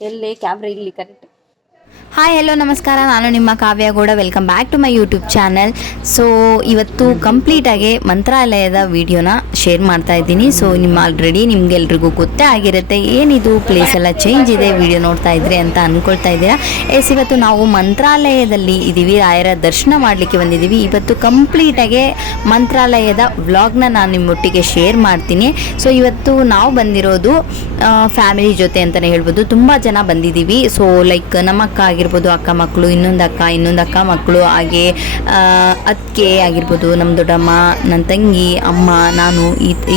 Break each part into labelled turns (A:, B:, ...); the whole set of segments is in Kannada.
A: ಎಲ್ಲಿ ಕ್ಯಾಮ್ರಾ ಇಲ್ಲಿ ಕರೆಕ್ಟ್
B: ಹಾಯ್ ಹಲೋ ನಮಸ್ಕಾರ. ನಾನು ನಿಮ್ಮ Kavya Gowda. Welcome back to my YouTube channel so ಇವತ್ತು ಕಂಪ್ಲೀಟಾಗಿ ಮಂತ್ರಾಲಯದ ವಿಡಿಯೋನ ಶೇರ್ ಮಾಡ್ತಾ ಇದ್ದೀನಿ. ಸೊ ನಿಮ್ಮ ಆಲ್ರೆಡಿ ನಿಮ್ಗೆಲ್ರಿಗೂ ಗೊತ್ತೇ ಆಗಿರುತ್ತೆ ಏನಿದು ಪ್ಲೇಸ್ ಎಲ್ಲ ಚೇಂಜ್ ಇದೆ, ವಿಡಿಯೋ ನೋಡ್ತಾ ಇದ್ರಿ ಅಂತ ಅಂದ್ಕೊಳ್ತಾ ಇದ್ದೀರಾ? ಎಸ್ ಇವತ್ತು ನಾವು ಮಂತ್ರಾಲಯದಲ್ಲಿ ಇದ್ದೀವಿ ರಾಯರ ದರ್ಶನ ಮಾಡಲಿಕ್ಕೆ ಬಂದಿದ್ದೀವಿ ಇವತ್ತು ಕಂಪ್ಲೀಟಾಗಿ ಮಂತ್ರಾಲಯದ ವ್ಲಾಗ್ನ ನಾನು ನಿಮ್ಮೊಟ್ಟಿಗೆ ಶೇರ್ ಮಾಡ್ತೀನಿ. ಸೊ ಇವತ್ತು ನಾವು ಬಂದಿರೋದು ಫ್ಯಾಮಿಲಿ ಜೊತೆ ಅಂತಲೇ ಹೇಳ್ಬೋದು. ತುಂಬ ಜನ ಬಂದಿದ್ದೀವಿ ಸೊ ಲೈಕ್ ನಮ್ಮ ಅಕ್ಕ ಆಗಿರ್ಬೋದು ಅಕ್ಕ ಮಕ್ಕಳು, ಇನ್ನೊಂದು ಅಕ್ಕ ಇನ್ನೊಂದು ಅಕ್ಕ ಮಕ್ಕಳು, ಹಾಗೆ ಅದಕ್ಕೆ ಆಗಿರ್ಬೋದು, ನಮ್ಮ ದೊಡ್ಡಮ್ಮ, ನನ್ನ ತಂಗಿ, ಅಮ್ಮ, ನಾನು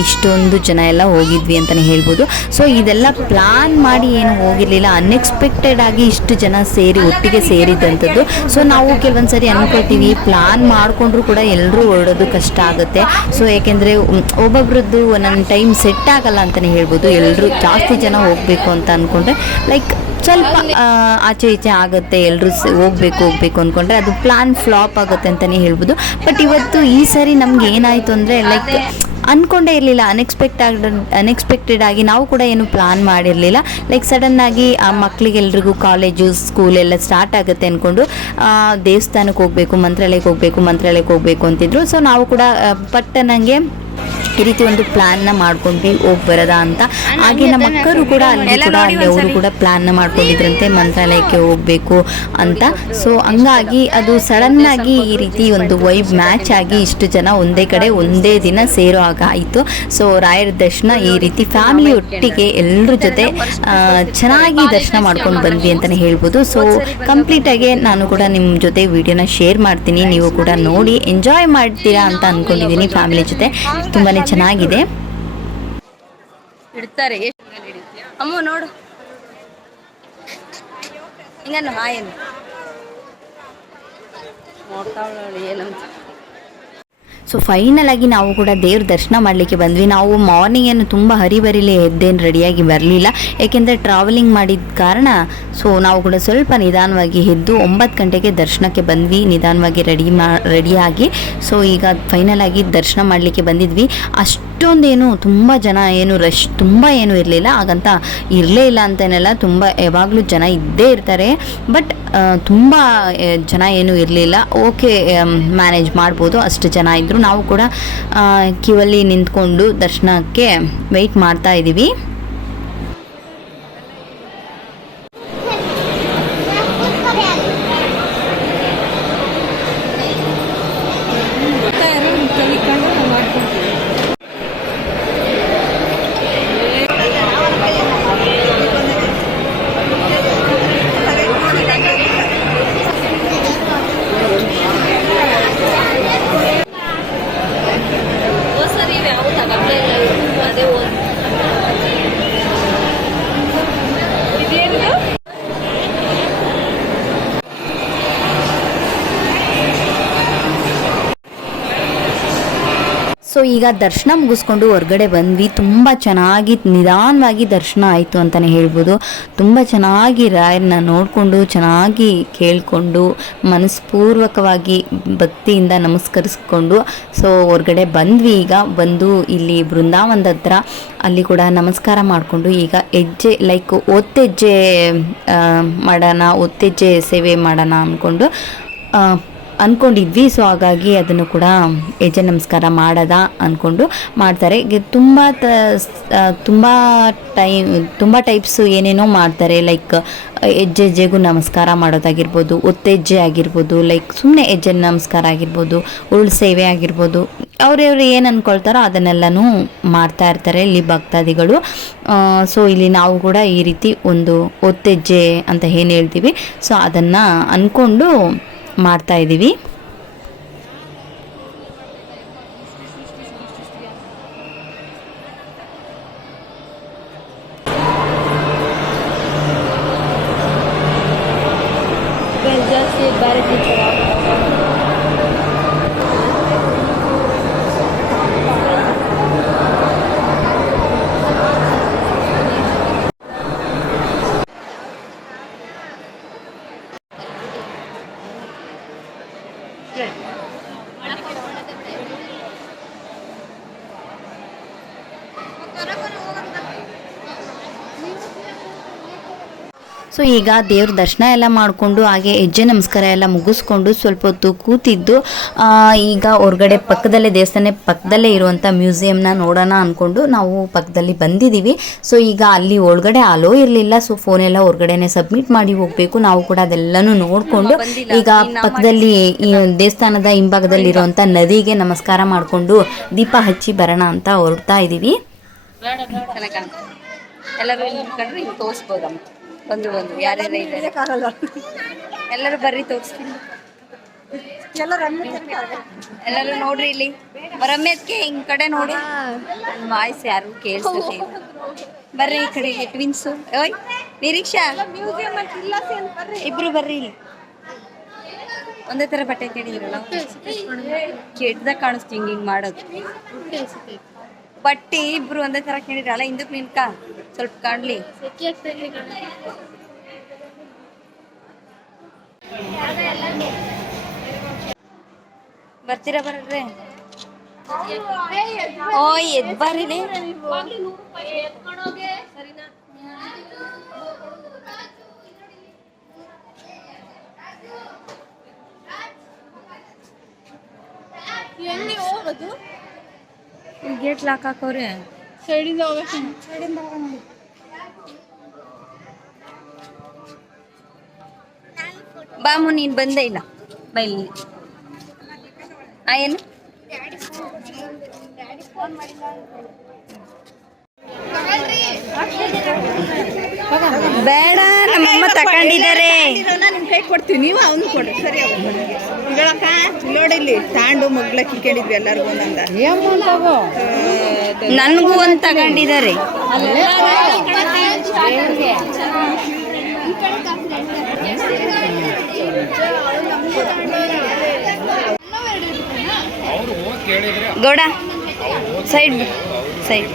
B: ಇಷ್ಟೊಂದು ಜನ ಎಲ್ಲ ಹೋಗಿದ್ವಿ ಅಂತಲೇ ಹೇಳ್ಬೋದು. ಸೊ ಇದೆಲ್ಲ ಪ್ಲಾನ್ ಮಾಡಿ ಏನು ಹೋಗಿರಲಿಲ್ಲ. ಅನ್ಎಕ್ಸ್ಪೆಕ್ಟೆಡ್ ಆಗಿ ಇಷ್ಟು ಜನ ಸೇರಿ, ಒಟ್ಟಿಗೆ ಸೇರಿದಂಥದ್ದು ಸೊ ನಾವು ಕೆಲವೊಂದು ಸರಿ ಅನ್ಕೊಳ್ತೀವಿ ಪ್ಲಾನ್ ಮಾಡಿಕೊಂಡ್ರು ಕೂಡ ಎಲ್ಲರೂ ಓಡೋದು ಕಷ್ಟ ಆಗುತ್ತೆ. ಸೊ ಯಾಕೆಂದರೆ ಒಬ್ಬೊಬ್ರದ್ದು ಒಂದೊಂದು ಟೈಮ್ ಸೆಟ್ ಆಗಲ್ಲ ಅಂತಲೇ ಹೇಳ್ಬೋದು. ಎಲ್ಲರೂ ಜಾಸ್ತಿ ಜನ ಹೋಗಬೇಕು ಅಂತ ಅಂದ್ಕೊಂಡ್ರೆ ಲೈಕ್ ಸ್ವಲ್ಪ ಆಚೆ ಈಚೆ ಆಗುತ್ತೆ ಎಲ್ಲರೂ ಹೋಗ್ಬೇಕು ಹೋಗ್ಬೇಕು ಅಂದ್ಕೊಂಡ್ರೆ ಅದು ಪ್ಲಾನ್ ಫ್ಲಾಪ್ ಆಗುತ್ತೆ ಅಂತಲೇ ಹೇಳ್ಬೋದು. ಬಟ್ ಇವತ್ತು ಈ ಸರಿ ನಮ್ಗೆ ಏನಾಯಿತು ಅಂದರೆ ಲೈಕ್ ಅಂದ್ಕೊಂಡೇ ಇರಲಿಲ್ಲ. ಅನ್ಎಕ್ಸ್ಪೆಕ್ಟ್ ಆಗಿ ಅನ್ಎಕ್ಸ್ಪೆಕ್ಟೆಡ್ ಆಗಿ ನಾವು ಕೂಡ ಏನು ಪ್ಲಾನ್ ಮಾಡಿರಲಿಲ್ಲ. ಲೈಕ್ ಸಡನ್ನಾಗಿ ಆ ಮಕ್ಕಳಿಗೆಲ್ರಿಗೂ ಕಾಲೇಜು ಸ್ಕೂಲ್ ಎಲ್ಲ ಸ್ಟಾರ್ಟ್ ಆಗುತ್ತೆ ಅಂದ್ಕೊಂಡು ದೇವಸ್ಥಾನಕ್ಕೆ ಹೋಗಬೇಕು ಮಂತ್ರಾಲಯಕ್ಕೆ ಹೋಗಬೇಕು ಮಂತ್ರಾಲಯಕ್ಕೆ ಹೋಗಬೇಕು ಅಂತಿದ್ರು. ಸೊ ನಾವು ಕೂಡ ಪಟ್ಟ ಪಟ್ಟನಂಗೆ ಈ ರೀತಿ ಒಂದು ಪ್ಲಾನ್ನ ಮಾಡ್ಕೊಂಡ್ವಿ ಹೋಗಿ ಬರದ ಅಂತ. ಹಾಗೆ ನಮ್ಮ ಅಕ್ಕರು ಕೂಡ ಅಲ್ಲಿ ಕೂಡ ಅಲ್ಲಿ ಅವರು ಕೂಡ ಪ್ಲಾನ್ನ ಮಾಡ್ಕೊಂಡಿದ್ರಂತೆ ಮಂತ್ರಾಲಯಕ್ಕೆ ಹೋಗಬೇಕು ಅಂತ. ಸೊ ಹಂಗಾಗಿ ಅದು ಸಡನ್ ಆಗಿ ಈ ರೀತಿ ಒಂದು ವೈಬ್ ಮ್ಯಾಚ್ ಆಗಿ ಇಷ್ಟು ಜನ ಒಂದೇ ಕಡೆ ಒಂದೇ ದಿನ ಸೇರೋ ಆಗ ಆಯಿತು. ಸೊ ರಾಯರ ದರ್ಶನ ಈ ರೀತಿ ಫ್ಯಾಮಿಲಿ ಒಟ್ಟಿಗೆ ಎಲ್ಲರ ಜೊತೆ ಚೆನ್ನಾಗಿ ದರ್ಶನ ಮಾಡ್ಕೊಂಡು ಬಂದ್ವಿ ಅಂತಾನೆ ಹೇಳ್ಬೋದು. ಸೊ ಕಂಪ್ಲೀಟಾಗಿ ನಾನು ಕೂಡ ನಿಮ್ಮ ಜೊತೆ ವಿಡಿಯೋನ ಶೇರ್ ಮಾಡ್ತೀನಿ. ನೀವು ಕೂಡ ನೋಡಿ ಎಂಜಾಯ್ ಮಾಡ್ತೀರಾ ಅಂತ ಅನ್ಕೊಂಡಿದೀನಿ ಫ್ಯಾಮಿಲಿ ಜೊತೆ. ತುಂಬಾ ಚೆನ್ನಾಗಿದೆ.
C: ಇಡ್ತಾರೆ ಅಮ್ಮ ನೋಡು. ಹಿಂಗನ್ನು ಹಾಯೇನು ನೋಡ್ತಾವಳು ಏನಂತ.
B: ಸೊ ಫೈನಲ್ ಆಗಿ ನಾವು ಕೂಡ ದೇವ್ರ ದರ್ಶನ ಮಾಡಲಿಕ್ಕೆ ಬಂದ್ವಿ. ನಾವು ಮಾರ್ನಿಂಗ್ ಏನು ತುಂಬ ಹರಿಬರಿಲಿ ಎದ್ದೇನು ರೆಡಿಯಾಗಿ ಬರಲಿಲ್ಲ. ಏಕೆಂದರೆ ಟ್ರಾವೆಲಿಂಗ್ ಮಾಡಿದ ಕಾರಣ ಸೊ ನಾವು ಕೂಡ ಸ್ವಲ್ಪ ನಿಧಾನವಾಗಿ ಎದ್ದು ಒಂಬತ್ತು ಗಂಟೆಗೆ ದರ್ಶನಕ್ಕೆ ಬಂದ್ವಿ. ನಿಧಾನವಾಗಿ ರೆಡಿ ಮಾ ರೆಡಿಯಾಗಿ ಸೊ ಈಗ ಫೈನಲ್ ಆಗಿ ದರ್ಶನ ಮಾಡಲಿಕ್ಕೆ ಬಂದಿದ್ವಿ. ಅಷ್ಟೊಂದೇನು ತುಂಬ ಜನ ಏನು ರಶ್ ತುಂಬ ಏನು ಇರಲಿಲ್ಲ, ಹಾಗಂತ ಇರಲೇ ಇಲ್ಲ ಅಂತೇನೆಲ್ಲ ತುಂಬ ಯಾವಾಗಲೂ ಜನ ಇದ್ದೇ ಇರ್ತಾರೆ. ಬಟ್ ತುಂಬ ಜನ ಏನು ಇರಲಿಲ್ಲ. ಓಕೆ ಮ್ಯಾನೇಜ್ ಮಾಡ್ಬೋದು, ಅಷ್ಟು ಜನ ಇದ್ದರು ನಾವು ಕೂಡ ಕ್ಯೂವಲ್ಲಿ ನಿಂತ್ಕೊಂಡು ದರ್ಶನಕ್ಕೆ ವೆಯ್ಟ್ ಮಾಡ್ತಾ ಇದ್ದೀವಿ ಸೊ ಈಗ ದರ್ಶನ ಮುಗಿಸ್ಕೊಂಡು ಹೊರಗಡೆ ಬಂದ್ವಿ. ತುಂಬ ಚೆನ್ನಾಗಿ, ನಿಧಾನವಾಗಿ ದರ್ಶನ ಆಯಿತು ಅಂತಲೇ ಹೇಳ್ಬೋದು. ತುಂಬ ಚೆನ್ನಾಗಿ ರಾಯರನ್ನ ನೋಡಿಕೊಂಡು, ಚೆನ್ನಾಗಿ ಕೇಳಿಕೊಂಡು, ಮನಸ್ಪೂರ್ವಕವಾಗಿ ಭಕ್ತಿಯಿಂದ ನಮಸ್ಕರಿಸ್ಕೊಂಡು, ಸೊ ಹೊರಗಡೆ ಬಂದ್ವಿ. ಈಗ ಬಂದು ಇಲ್ಲಿ ಬೃಂದಾವನದ ಹತ್ರ ಅಲ್ಲಿ ಕೂಡ ನಮಸ್ಕಾರ ಮಾಡಿಕೊಂಡು ಈಗ ಹೆಜ್ಜೆ ಲೈಕ್ ಒತ್ತೆಜ್ಜೆ ಮಾಡೋಣ, ಒತ್ತೆಜ್ಜೆ ಸೇವೆ ಮಾಡೋಣ ಅಂದ್ಕೊಂಡು ಅಂದ್ಕೊಂಡಿದ್ವಿ ಸೊ ಹಾಗಾಗಿ ಅದನ್ನು ಕೂಡ ಹೆಜ್ಜೆ ನಮಸ್ಕಾರ ಮಾಡದ ಅಂದ್ಕೊಂಡು ಮಾಡ್ತಾರೆ. ತುಂಬ ತ ತುಂಬ ಟೈಮ್, ತುಂಬ ಟೈಪ್ಸು ಏನೇನೋ ಮಾಡ್ತಾರೆ. ಲೈಕ್ ಹೆಜ್ಜೆ ಹೆಜ್ಜೆಗೂ ನಮಸ್ಕಾರ ಮಾಡೋದಾಗಿರ್ಬೋದು, ಒತ್ತೆಜ್ಜೆ ಆಗಿರ್ಬೋದು, ಲೈಕ್ ಸುಮ್ಮನೆ ಹೆಜ್ಜೆ ನಮಸ್ಕಾರ ಆಗಿರ್ಬೋದು ಉರುಳು ಸೇವೆ ಆಗಿರ್ಬೋದು, ಅವ್ರವ್ರು ಏನು ಅಂದ್ಕೊಳ್ತಾರೋ ಅದನ್ನೆಲ್ಲನೂ ಮಾಡ್ತಾ ಇರ್ತಾರೆ ಇಲ್ಲಿ ಭಕ್ತಾದಿಗಳು. ಸೊ ಇಲ್ಲಿ ನಾವು ಕೂಡ ಈ ರೀತಿ ಒಂದು ಒತ್ತೆಜ್ಜೆ ಅಂತ ಏನು ಹೇಳ್ತೀವಿ. ಸೊ ಅದನ್ನು ಅಂದ್ಕೊಂಡು ಮಾಡ್ತಾ Okay. Gracias. ಸೊ ಈಗ ದೇವ್ರ ದರ್ಶನ ಎಲ್ಲ ಮಾಡಿಕೊಂಡು ಹಾಗೆ ಹೆಜ್ಜೆ ನಮಸ್ಕಾರ ಎಲ್ಲ ಮುಗಿಸ್ಕೊಂಡು ಸ್ವಲ್ಪ ಹೊತ್ತು ಕೂತಿದ್ದು ಈಗ ಹೊರಗಡೆ ಪಕ್ಕದಲ್ಲೇ ದೇವಸ್ಥಾನ ಪಕ್ಕದಲ್ಲೇ ಇರುವಂಥ ಮ್ಯೂಸಿಯಂನ ನೋಡೋಣ ಅಂದ್ಕೊಂಡು ನಾವು ಪಕ್ಕದಲ್ಲಿ ಬಂದಿದ್ದೀವಿ. ಸೊ ಈಗ ಅಲ್ಲಿ ಒಳಗಡೆ ಅಲೋ ಇರಲಿಲ್ಲ ಸೊ ಫೋನೆಲ್ಲ ಹೊರಗಡೆನೆ ಸಬ್ಮಿಟ್ ಮಾಡಿ ಹೋಗಬೇಕು. ನಾವು ಕೂಡ ಅದೆಲ್ಲನೂ ನೋಡಿಕೊಂಡು ಈಗ ಪಕ್ಕದಲ್ಲಿ ಈ ದೇವಸ್ಥಾನದ ಹಿಂಭಾಗದಲ್ಲಿ ಇರುವಂಥ ನದಿಗೆ ನಮಸ್ಕಾರ ಮಾಡಿಕೊಂಡು ದೀಪ ಹಚ್ಚಿ ಬರೋಣ ಅಂತ ಹೊರಡ್ತಾ ಇದ್ದೀವಿ
A: ಎಲ್ಲರೂ ತೋರಿಸ್ಬೋದಮ್ಮ. ಬಂದು ಬಂದು ಯಾರ್ಯಾರು ಇದ್ದಾರೆ? ಎಲ್ಲರೂ ಬರ್ರಿ ತೋರಿಸ್ತೀನಿ. ಎಲ್ಲರೂ ನೋಡ್ರಿ ಇಲ್ಲಿ. ರಮ್ಯಕ್ಕೆ ಹಿಂಗ್ ಕಡೆ ನೋಡಿ. ವಾಯ್ಸ್ ಯಾರು ಕೇಳಿಸ್ತೀನಿ ಬರ್ರಿ ಈ ಕಡೆಗೆ ಟ್ವಿನ್ಸು ಓಯ್ ನಿರೀಕ್ಷಾ. ಇಬ್ರು ಬರ್ರಿ ಇಲ್ಲಿ. ಒಂದೇ ತರ ಬಟ್ಟೆ ಕೇಳಿದ್ರಲ್ಲ ಕೆಟ್ಟದಾಗ ಕಾಣಿಸ್ತು ಹಿಂಗ್ ಹಿಂಗ್ ಮಾಡೋದು. ಬಟ್ಟಿ ಇಬ್ರು ಒಂದೇ ತರ ಕೇಳಿದ್ರಲ್ಲ ಹಿಂದಕ್ಕೆ ನಿನ್ಕ ಸ್ವಲ್ಪ ಕಾಣ್ಲಿ ಬರ್ತೀರಾ ಬರ್ರಿ ಓ ಎದ್ ಬರ್ರಿ ಗೇಟ್ ಲಾಕ್ ಹಾಕವ್ರೆ
C: ಸೈಡಿಂದ
A: ಬಾಮು ನೀನ್ ಬಂದೆ ಇಲ್ಲ. ಬೈಲಿ ಆ ಏನು? ಬೇಡ ನಮ್ಮಮ್ಮ ತಕೊಂಡಿದ್ದಾರೆ.
D: ಕೈ ಕೊಡ್ತೀವಿ ನೀವು ಅವನು ಕೊಡ್ರಿ ಸರಿ ಹೇಳಕ್ಕ ನೋಡಿಲ್ಲಿ ತಾಂಡು ಮಗ್ಲಕ್ಕಿ ಕೇಳಿದ್ವಿ ಎಲ್ಲರಿಗೂ ಒಂದೊಂದ
A: ನನ್ಗೂ ಒಂದು ತಗೊಂಡಿದ್ದಾರೆ. ಗೌಡ ಸೈಡ್ ಸೈಡ್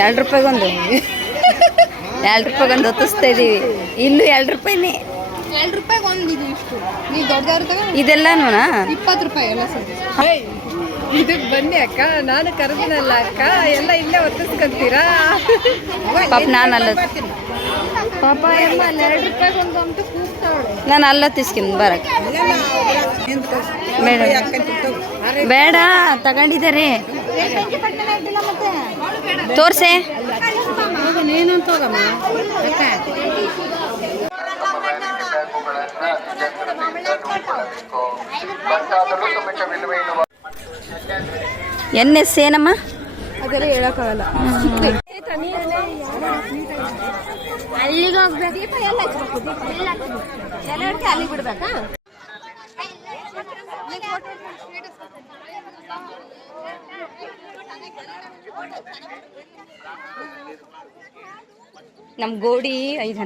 A: ಎರಡು ರೂಪಾಯಿಗೊಂದು ಎರಡು ರೂಪಾಯಿಗೊಂದು ಹೊತ್ತಿಸ್ತಾ ಇದ್ದೀವಿ ಇಲ್ಲೂ ಎರಡು ರೂಪಾಯಿನೇ.
C: ಎರಡು ರೂಪಾಯಿಗೆ ಒಂದು ಇದು ಇಷ್ಟು. ನೀವು ದೊಡ್ಡದವ್ರ ಇಪ್ಪತ್ತು ರೂಪಾಯಿ ಎಲ್ಲ ಸೇರಿ ಇದಕ್ಕೆ ಬನ್ನಿ ಅಕ್ಕ. ನಾನು ಕರೆದಿನಲ್ಲ ಅಕ್ಕ. ಎಲ್ಲ ಇಲ್ಲೇ ಒತ್ತಿಸ್ಕೊಂತೀರಾ?
A: ಪಾಪ ನಾನು ಅಲ್ಲ
C: ಪಾಪ ಎಲ್ಲ ಎರಡು ರೂಪಾಯಿಗೆ ಒಂದು ಅಂತ
A: ನಾನು ಅಲ್ಲ ತಿಸ್ಕಿನ ಬರಕ್ಕೆ. ಬೇಡ. ಬೇಡ ತಗೊಂಡಿದ್ದಾರೆ. ತೋರ್ಸೆ. ಎನ್ ಎಸ್ ಏನಮ್ಮ
C: ಅದೆಲ್ಲ ಹೇಳಕ್ಕಾಗಲ್ಲ.
A: ಅಲ್ಲಿಗೆ ಹೋಗ್ಬೇಕು ಅಲ್ಲಿ ಬಿಡ್ಬೇಕಾ? ನಮ್ಮ ಗೋಡಿ ಐದು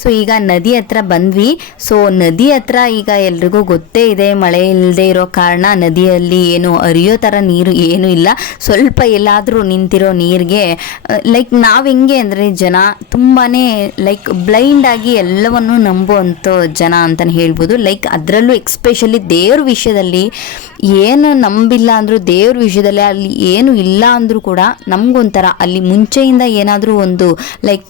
B: ಸೊ ಈಗ ನದಿ ಹತ್ರ ಬಂದ್ವಿ. ಸೊ ನದಿ ಹತ್ರ ಈಗ ಎಲ್ರಿಗೂ ಗೊತ್ತೇ ಇದೆ, ಮಳೆ ಇಲ್ಲದೆ ಇರೋ ಕಾರಣ ನದಿಯಲ್ಲಿ ಏನು ಅರಿಯೋ ಥರ ನೀರು ಏನೂ ಇಲ್ಲ. ಸ್ವಲ್ಪ ಎಲ್ಲಾದರೂ ನಿಂತಿರೋ ನೀರಿಗೆ ಲೈಕ್ ನಾವು ಹೆಂಗೆ ಅಂದರೆ ಜನ ತುಂಬಾ ಲೈಕ್ ಬ್ಲೈಂಡ್ ಆಗಿ ಎಲ್ಲವನ್ನು ನಂಬುವಂಥ ಜನ ಅಂತಲೇ ಹೇಳ್ಬೋದು. ಲೈಕ್ ಅದರಲ್ಲೂ ಎಕ್ಸ್ಪೆಷಲಿ ದೇವ್ರ ವಿಷಯದಲ್ಲಿ ಏನು ನಂಬಿಲ್ಲ ಅಂದರೂ, ದೇವ್ರ ವಿಷಯದಲ್ಲಿ ಅಲ್ಲಿ ಏನು ಇಲ್ಲ ಅಂದರೂ ಕೂಡ ನಮಗೊಂಥರ ಅಲ್ಲಿ ಮುಂಚೆಯಿಂದ ಏನಾದರೂ ಒಂದು ಲೈಕ್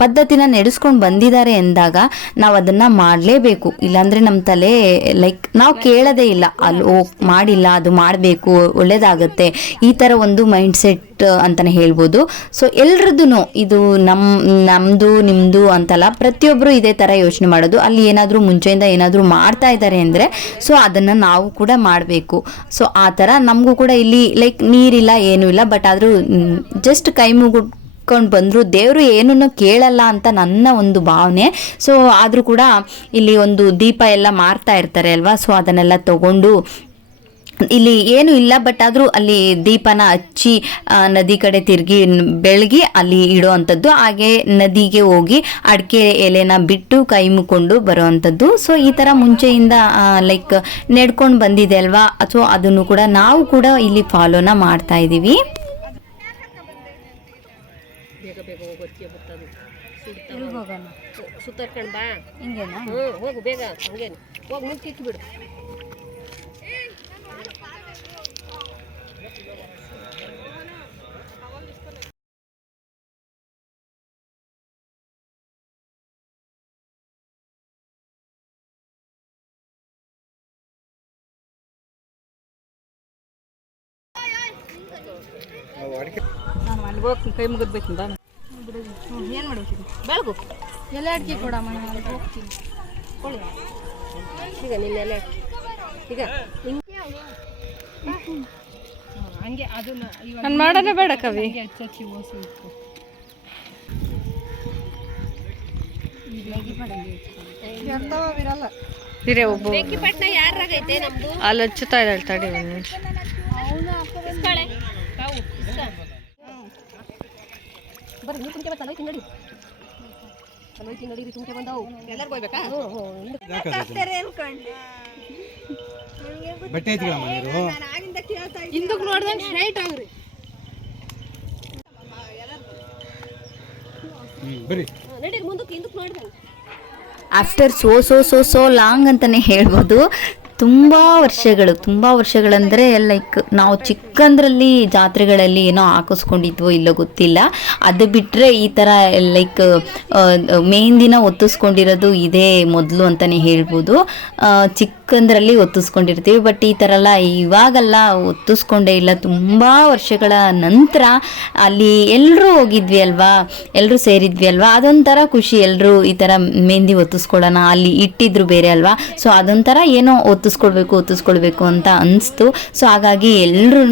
B: ಪದ್ಧತಿನ ನಡೆಸ್ಕೊಂಡು ಬಂದಿದ್ದಾರೆ ಎಂದಾಗ ನಾವು ಅದನ್ನು ಮಾಡಲೇಬೇಕು. ಇಲ್ಲಾಂದರೆ ನಮ್ಮ ತಲೆ ಲೈಕ್ ನಾವು ಕೇಳೋದೇ ಇಲ್ಲ. ಅಲ್ಲಿ ಓ, ಮಾಡಿಲ್ಲ, ಅದು ಮಾಡಬೇಕು, ಒಳ್ಳೇದಾಗತ್ತೆ. ಈ ಥರ ಒಂದು ಮೈಂಡ್ ಸೆಟ್ ಅಂತಲೇ ಹೇಳ್ಬೋದು. ಸೊ ಎಲ್ರದ್ದು ಇದು ನಮ್ಮ ನಮ್ಮದು ನಿಮ್ಮದು ಅಂತಲ್ಲ ಪ್ರತಿಯೊಬ್ಬರು ಇದೇ ಥರ ಯೋಚನೆ ಮಾಡೋದು. ಅಲ್ಲಿ ಏನಾದರೂ ಮುಂಚೆಯಿಂದ ಏನಾದರೂ ಮಾಡ್ತಾ ಇದ್ದಾರೆ ಅಂದರೆ ಸೊ ಅದನ್ನು ನಾವು ಕೂಡ ಮಾಡಬೇಕು. ಸೊ ಆ ಥರ ನಮಗೂ ಕೂಡ ಇಲ್ಲಿ ಲೈಕ್ ನೀರಿಲ್ಲ, ಏನೂ ಇಲ್ಲ ಬಟ್ ಆದರೂ ಜಸ್ಟ್ ಕೈ ಮುಗು ಕೊಂಡು ಬಂದರು, ದೇವರು ಏನನ್ನು ಕೇಳಲ್ಲ ಅಂತ ನನ್ನ ಒಂದು ಭಾವನೆ. ಸೊ ಆದರೂ ಕೂಡ ಇಲ್ಲಿ ಒಂದು ದೀಪ ಎಲ್ಲ ಮಾರ್ತಾ ಇರ್ತಾರೆ ಅಲ್ವಾ? ಸೊ ಅದನ್ನೆಲ್ಲ ತಗೊಂಡು ಇಲ್ಲಿ ಏನು ಇಲ್ಲ ಬಟ್ ಆದರೂ ಅಲ್ಲಿ ದೀಪನ ಹಚ್ಚಿ ನದಿ ಕಡೆ ತಿರುಗಿ ಬೆಳಗಿ ಅಲ್ಲಿ ಇಡೋ ಅಂಥದ್ದು ಹಾಗೆ ನದಿಗೆ ಹೋಗಿ ಅಡಿಕೆ ಎಲೆನ ಬಿಟ್ಟು ಕೈ ಮುಕ್ಕೊಂಡು ಬರೋ ಅಂಥದ್ದು ಸೊ ಈ ಥರ ಮುಂಚೆಯಿಂದ ಲೈಕ್ ನೆಡ್ಕೊಂಡು ಬಂದಿದೆ ಅಲ್ವಾ? ಸೊ ಅದನ್ನು ಕೂಡ ನಾವು ಕೂಡ ಇಲ್ಲಿ ಫಾಲೋನ ಮಾಡ್ತಾ ಇದ್ದೀವಿ.
C: ಸುತ್ತರ್ಕೊಂಡು ಬಾ.
B: ಹಿಂಗೇನಾ?
C: ಹ್ಞೂ ಹೋಗು ಬೇಗ ಹಂಗೇನು. ಹೋಗಿ ಮುಂದೆ ಕಿತ್ತು ಬಿಡು.
D: ನಾನು ಅಲ್ಲಿ ಹೋಗ್ತೀನಿ ಕೈ ಮುಗಿದ್ಬೇಕಿಂದ ಬಾ. ಏನು ಮಾಡ್ಬೇಕು? ಬೆಳಗು.
B: ಎಲ್ಲ ಅಡಿಕೆ ಕೊಡಮ್ಮ ನಾನು ಹೋಗ್ತೀನಿ.
C: ಈಗ ನಿನ್ನೆಲ್ಲ ಈಗ ಹಂಗೆ ಅದನ್ನ ನಾನು ಮಾಡೋದೇ ಬೇಡ ಕವಿ. ಹಚ್ಚಿ ಮೋಸ ಇತ್ತು ಇರೇ ಒಬ್ಬ ಬೆಂಕಿಪಟ್ಟಣ ಯಾರಾಗೈತೆ ನಮ್ದು? ಅಲ್ಲಿ ಹಚ್ಚುತ್ತಾ ಇದ್ದಾಳೆ ತಡಿ ಒಂದು ನಿಮಿಷ. ಬರ್ರಿ ನೀವು ಕುಂಕೆ ಬರ್ತಾನೆ ನಡಿ ಬಂದವು.
D: ಹೋಗ್ಬೇಕಾ?
C: ಹ್ಞೂ ಹ್ಞೂ
E: ಬಟ್ಟೆ ಐತಿಗಳಮ್ಮ ನೀರು
D: ನಾನು ಆಗಿಂದ ಕೇಳ್ತಾ
C: ಹಿಂದಕ್ಕೆ ನೋಡ್ದಂಗೆ ಸ್ಟ್ರೈಟ್ ಆಗ್ರಿ
E: ಹ್ಮ್ ಬರ್ರಿ.
C: ನಡೀರಿ ಮುಂದಕ್ಕೆ ಹಿಂದಕ್ಕೆ ನೋಡ್ದಂಗೆ
B: after so so so so long ಅಂತಾನೆ ಹೇಳ್ಬೋದು. ತುಂಬ ವರ್ಷಗಳು ತುಂಬ ವರ್ಷಗಳಂದರೆ ಲೈಕ್ ನಾವು ಚಿಕ್ಕಂದ್ರಲ್ಲಿ ಜಾತ್ರೆಗಳಲ್ಲಿ ಏನೋ ಹಾಕಿಸ್ಕೊಂಡಿದ್ವೋ ಇಲ್ಲೋ ಗೊತ್ತಿಲ್ಲ. ಅದು ಬಿಟ್ಟರೆ ಈ ಥರ ಲೈಕ್ ಮೇಂದಿನ ಒತ್ತಿಸ್ಕೊಂಡಿರೋದು ಇದೇ ಮೊದಲು ಅಂತಲೇ ಹೇಳ್ಬೋದು. ಆ, ಚಿಕ್ಕಂದ್ರಲ್ಲಿ ಒತ್ತಿಸ್ಕೊಂಡಿರ್ತೀವಿ. ಬಟ್ ಈ ಥರ ಎಲ್ಲ ಇವಾಗೆಲ್ಲ ಒತ್ತಿಸ್ಕೊಂಡೇ ಇಲ್ಲ. ತುಂಬ ವರ್ಷಗಳ ನಂತರ ಅಲ್ಲಿ ಎಲ್ಲರೂ ಹೋಗಿದ್ವಿ ಅಲ್ವಾ? ಎಲ್ಲರೂ ಸೇರಿದ್ವಿ ಅಲ್ವಾ? ಅದೊಂಥರ ಖುಷಿ. ಎಲ್ಲರೂ ಈ ಥರ ಮೆಹಂದಿ ಒತ್ತಿಸ್ಕೊಳ್ಳೋಣ. ಅಲ್ಲಿ ಇಟ್ಟಿದ್ರು ಬೇರೆ ಅಲ್ವಾ? ಸೊ ಅದೊಂಥರ ಏನೋ ಒತ್ತಿಸ್ಕೊಳ್ಬೇಕು ಒತ್ತಿಸ್ಕೊಳ್ಬೇಕು ಅಂತ ಅನಿಸ್ತು. ಸೊ ಹಾಗಾಗಿ ಎಲ್ಲರೂ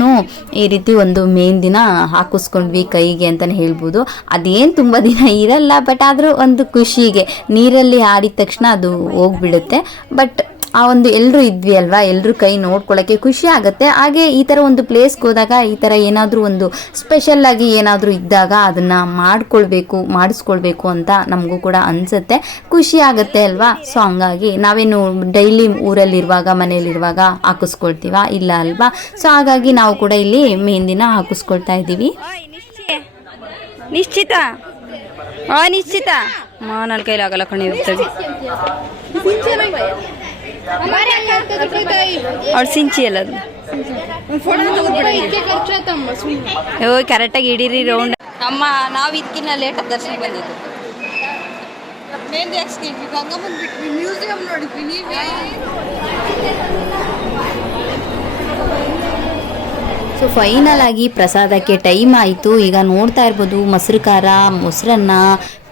B: ಈ ರೀತಿ ಒಂದು ಮೆಹಂದಿನ ಹಾಕಿಸ್ಕೊಂಡ್ವಿ ಕೈಗೆ ಅಂತಲೇ ಹೇಳ್ಬೋದು. ಅದೇನು ತುಂಬ ದಿನ ಇರಲ್ಲ ಬಟ್ ಆದರೂ ಒಂದು ಖುಷಿಗೆ ನೀರಲ್ಲಿ ಆಡಿದ ತಕ್ಷಣ ಅದು ಹೋಗ್ಬಿಡುತ್ತೆ. ಬಟ್ ಆ ಒಂದು ಎಲ್ಲರೂ ಇದ್ವಿ ಅಲ್ವಾ? ಎಲ್ಲರೂ ಕೈ ನೋಡ್ಕೊಳ್ಳೋಕ್ಕೆ ಖುಷಿ ಆಗುತ್ತೆ. ಹಾಗೆ ಈ ಥರ ಒಂದು ಪ್ಲೇಸ್ಗೆ ಹೋದಾಗ ಈ ಥರ ಏನಾದರೂ ಒಂದು ಸ್ಪೆಷಲ್ ಆಗಿ ಏನಾದರೂ ಇದ್ದಾಗ ಅದನ್ನು ಮಾಡ್ಕೊಳ್ಬೇಕು ಮಾಡಿಸ್ಕೊಳ್ಬೇಕು ಅಂತ ನಮಗೂ ಕೂಡ ಅನಿಸುತ್ತೆ. ಖುಷಿ ಆಗುತ್ತೆ ಅಲ್ವಾ? ಸೊ ಹಂಗಾಗಿ ನಾವೇನು ಡೈಲಿ ಊರಲ್ಲಿರುವಾಗ ಮನೆಯಲ್ಲಿರುವಾಗ ಹಾಕಿಸ್ಕೊಳ್ತೀವ? ಇಲ್ಲ ಅಲ್ವಾ? ಸೊ ಹಾಗಾಗಿ ನಾವು ಕೂಡ ಇಲ್ಲಿ ಮೆಹಂದಿನ ಹಾಕಿಸ್ಕೊಳ್ತಾ ಇದ್ದೀವಿ.
A: ನಿಶ್ಚಿತ? ಆ ನಿಶ್ಚಿತ. ಮಾ ನನ್ನ ಕೈಲಾಗಲ್ಲ ಕಣ್ಣಿ ಅವ್ಳು ಸಿಂಚಿ ಅಲ್ಲ ಓ, ಕರೆಕ್ಟಾಗಿ ಹಿಡೀರಿ ರೌಂಡ್ ಅಮ್ಮ ನಾವು ಇದಕ್ಕಿನ್ನ ಲೇಟ್ ದರ್ಶನ ಬಂದಿದ್ದು.
D: ಮ್ಯೂಸಿಯಂ ನೋಡಿದ್ವಿ ನೀವೇ?
B: ಸೊ ಫೈನಲ್ ಆಗಿ ಪ್ರಸಾದಕ್ಕೆ ಟೈಮ್ ಆಯಿತು. ಈಗ ನೋಡ್ತಾ ಇರ್ಬೋದು ಮೊಸರು ಖಾರ ಮೊಸರನ್ನ,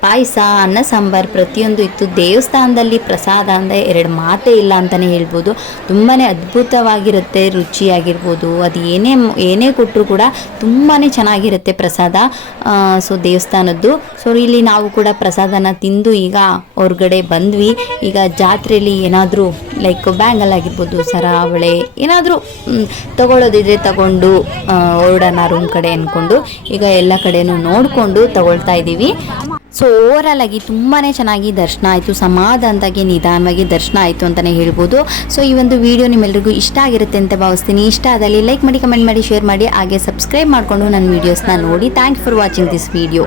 B: ಪಾಯಸ, ಅನ್ನ, ಸಾಂಬಾರು ಪ್ರತಿಯೊಂದು ಇತ್ತು. ದೇವಸ್ಥಾನದಲ್ಲಿ ಪ್ರಸಾದ ಅಂದರೆ ಎರಡು ಮಾತೇ ಇಲ್ಲ ಅಂತಲೇ ಹೇಳ್ಬೋದು. ತುಂಬಾ ಅದ್ಭುತವಾಗಿರುತ್ತೆ, ರುಚಿಯಾಗಿರ್ಬೋದು. ಅದು ಏನೇ ಏನೇ ಕೊಟ್ಟರು ಕೂಡ ತುಂಬಾ ಚೆನ್ನಾಗಿರುತ್ತೆ ಪ್ರಸಾದ. ಸೊ ದೇವಸ್ಥಾನದ್ದು. ಸೊ ಇಲ್ಲಿ ನಾವು ಕೂಡ ಪ್ರಸಾದನ ತಿಂದು ಈಗ ಹೊರಗಡೆ ಬಂದ್ವಿ. ಈಗ ಜಾತ್ರೆಯಲ್ಲಿ ಏನಾದರೂ ಲೈಕ್ ಬ್ಯಾಂಗಲ್ ಆಗಿರ್ಬೋದು ಸರ ಬಳೆ ಏನಾದರೂ ತಗೊಳ್ಳೋದಿದ್ರೆ ತಗೊಂಡು ಓಡೋಣ ರೂಮ್ ಕಡೆ ಅಂದ್ಕೊಂಡು ಈಗ ಎಲ್ಲ ಕಡೆನೂ ನೋಡಿಕೊಂಡು ತಗೊಳ್ತಾ ಇದ್ದೀವಿ. ಸೊ ಓವರಾಲ್ ಆಗಿ ತುಂಬಾ ಚೆನ್ನಾಗಿ ದರ್ಶನ ಆಯಿತು, ಸಮಾಧಾನದಾಗಿ, ನಿಧಾನವಾಗಿ ದರ್ಶನ ಆಯಿತು ಅಂತಲೇ ಹೇಳ್ಬೋದು. ಸೊ ಈ ಒಂದು ವಿಡಿಯೋ ನಿಮ್ಮೆಲ್ಲರಿಗೂ ಇಷ್ಟ ಆಗಿರುತ್ತೆ ಅಂತ ಭಾವಿಸ್ತೀನಿ. ಇಷ್ಟ ಆದಲ್ಲಿ ಲೈಕ್ ಮಾಡಿ ಕಮೆಂಟ್ ಮಾಡಿ ಶೇರ್ ಮಾಡಿ, ಹಾಗೆ ಸಬ್ಸ್ಕ್ರೈಬ್ ಮಾಡಿಕೊಂಡು ನನ್ನ ವೀಡಿಯೋಸ್ನ ನೋಡಿ. Thanks for watching this video